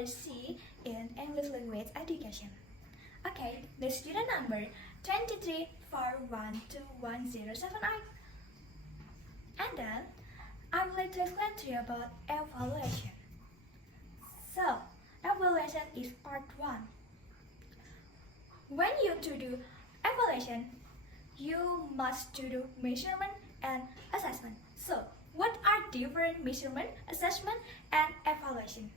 or C in English language education. Okay, the student number 2341211078. And then I would like to explain to you about evaluation. So, evaluation is part 1. When you to do evaluation, you must to do measurement and assessment. So, what are different measurement, assessment, and evaluation?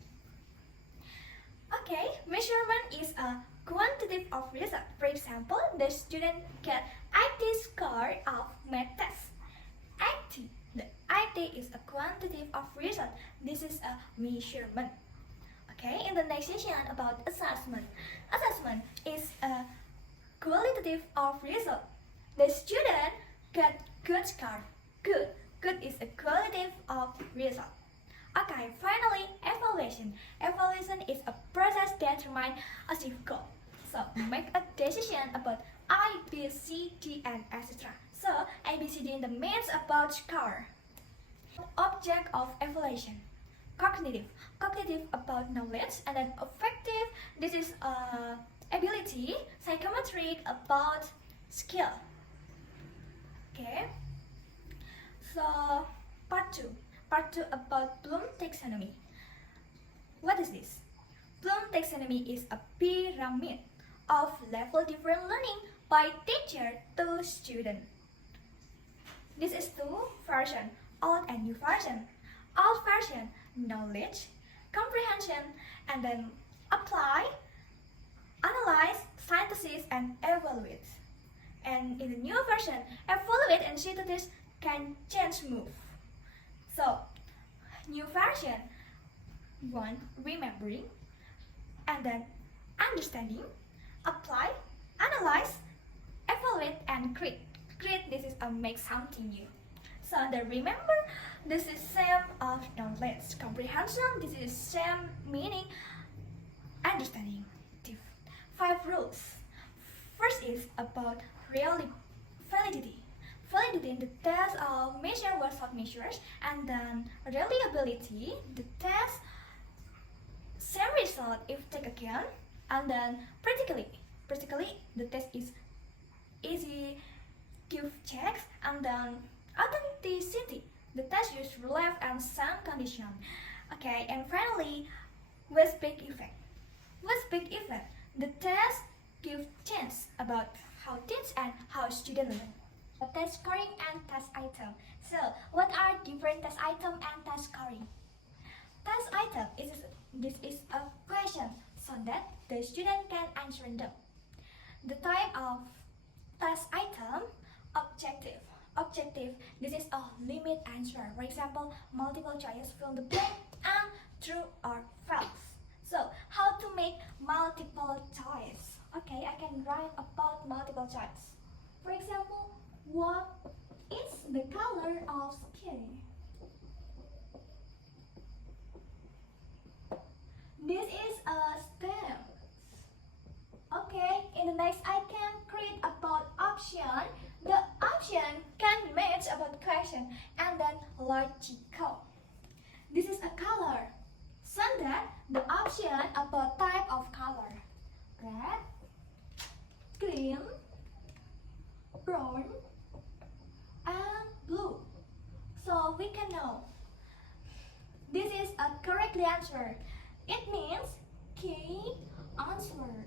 Okay, measurement is a quantitative of result. For example, the student get 80 score of math test. 80. The 80 is a quantitative of result. This is a measurement. Okay, in the next session about assessment. Assessment is a qualitative of result. The student get good score. Good. Good is a qualitative of result. Okay, finally, evaluation. Evaluation is a process that determines a achieved goal. So, make a decision about I, B, C, D, and etc. So, A, B, C, D the means about score. Object of evaluation. Cognitive. Cognitive about knowledge, and then affective. This is ability. Psychometric about skill. Okay. So, part 2. Part 2 about Bloom taxonomy. What is this? Bloom taxonomy is a pyramid of level different learning by teacher to student. This is two version, old and new version. Old version, knowledge, comprehension, and then apply, analyze, synthesis, and evaluate. And in the new version, evaluate and synthesis can change move. So, new version 1. Remembering, and then understanding, apply, analyze, evaluate, and create. Create, this is a make something new. So the remember, this is same of knowledge. Comprehension, this is same meaning. Understanding. 5 rules. First is about validity. Validity in the test of measure what of measures, and then reliability, the test same result if take again, and then practically the test is easy give checks, and then authenticity, the test use relief and some condition. Okay, and finally with big effect. With big effect, the test give chance about how teach and how student learn. Test scoring and test item. So, what are different test item and test scoring? Test item this is a question so that the student can answer them. The type of test item, objective. Objective, this is a limit answer. For example, multiple choice fill the blank and true or false. So, how to make multiple choice? Okay, I can write about multiple choice. For example, what is the color of skin? This is a stem. Okay, in the next I can create about option. The option can match about question and then logical. This is a color. So that the option about type of color. Red, green, brown, and blue. So we can know this is a correct answer. It means key answer.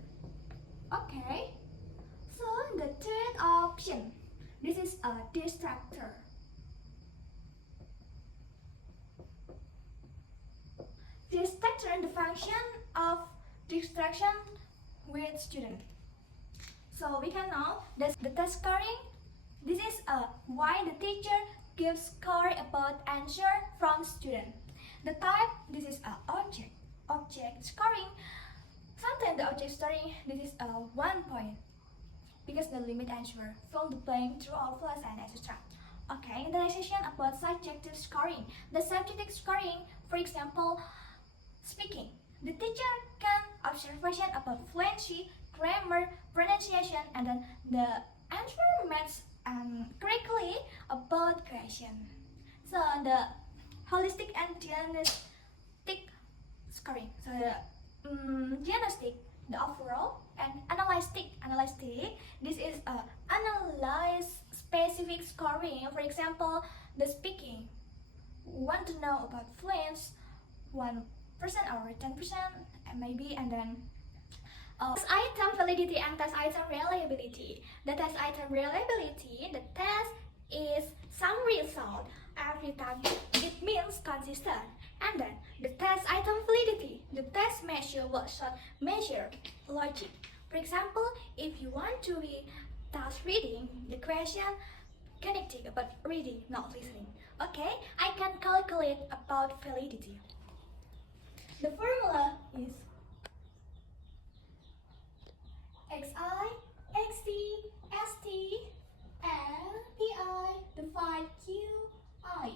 Okay. So the third option, this is a distractor. Distraction, the function of distraction with student. So we can know that the test scoring, this is why the teacher gives score about answer from student. The type, this is a object scoring. Sometimes the object scoring, this is 1 point because the limit answer fill the blank true or false and etc. Okay, in the next session about subjective scoring. The subjective scoring, for example, speaking. The teacher can observation about fluency, grammar, pronunciation, and then the answer match correctly about question. So the holistic and diagnostic scoring. So the scoring. For example, the speaking. Want to know about fluence, 1% or 10%, maybe, and then test item validity and test item reliability. The test item reliability, the test is some result every time. It means consistent. And then the test item validity, the test measure what should measure logic. For example, if you want to be task reading, the question connecting about reading, not listening. Okay, I can calculate about validity. The formula is xi, xt, st, and pi divide qi.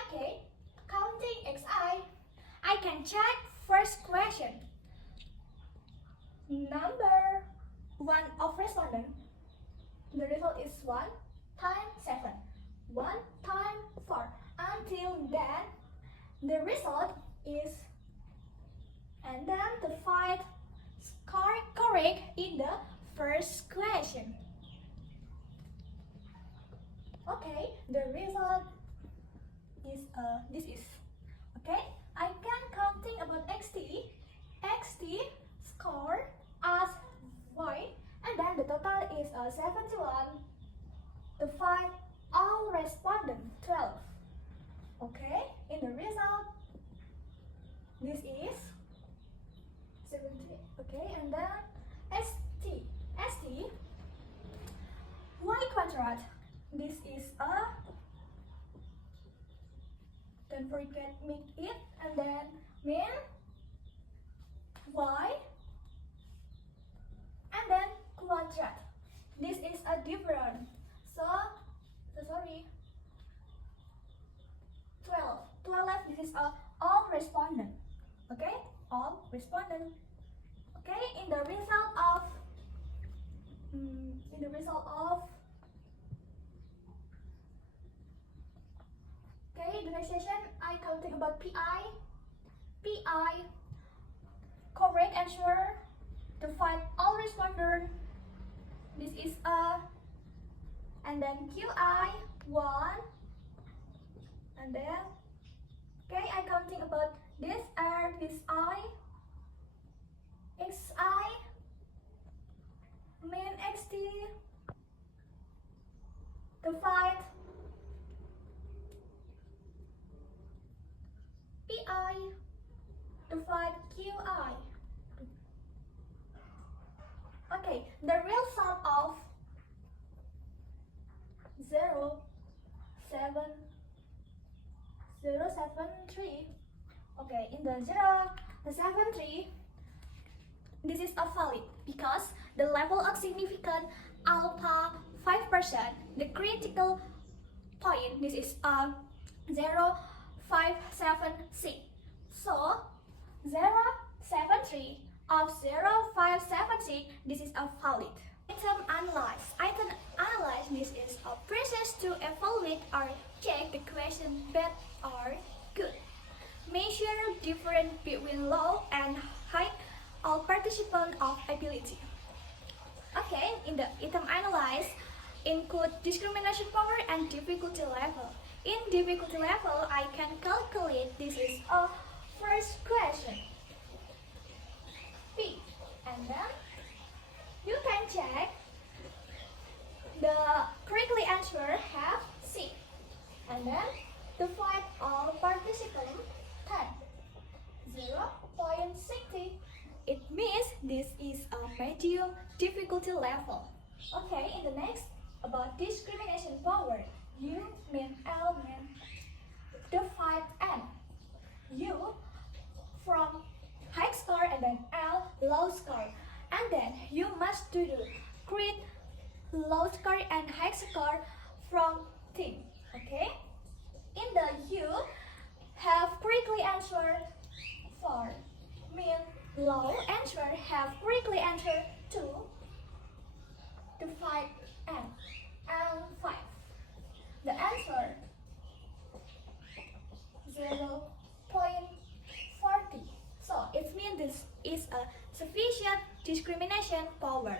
Okay, counting xi, I can check first question. Number 1 of respondent. The result is 1 times 7. 1 times 4. Until then, the result is, and then the find score correct in the first question. Okay, the result is this is. Okay, I can counting about xt. Xt score as y, and then the total is 71. To find all respondent 12. Okay, in the result, this is 70. Okay, and then st y quadrat. This is a, don't forget make it, and then mean y, and then quadrat. This is a different. So sorry. 12. This is a all respondent. Okay, all respondent. Okay, in the result of okay, the next session I counting about pi. Correct answer to find all respondent. This is a, and then qi 1, and then okay, I counting about this r, this I, xi, min xt, to find pi, to find qi. Okay, the real sum of 0.73. Okay, in the 0.73, this is a valid because the level of significant alpha 5%, the critical point, this is 0.576. So 0.73 of 0.576, this is a valid. Item analyze. This is a process to evaluate or check the question bad or good. Measure difference between low and high all participant of ability. Okay, in the item analyze include discrimination power and difficulty level. In difficulty level, I can calculate this is a first question B, and then you can check the correctly answer have C, and then to find all participants 0.60. It means this is a medium difficulty level. Okay, in the next about discrimination power, U mean L mean to find N. U from high score and then L low score, and then you must do create low score and high score from team. Okay, in the U have correctly answer 4 mean low answer have correctly answer 2 to find N and 5. The answer 0.40. So it means this is a sufficient discrimination power.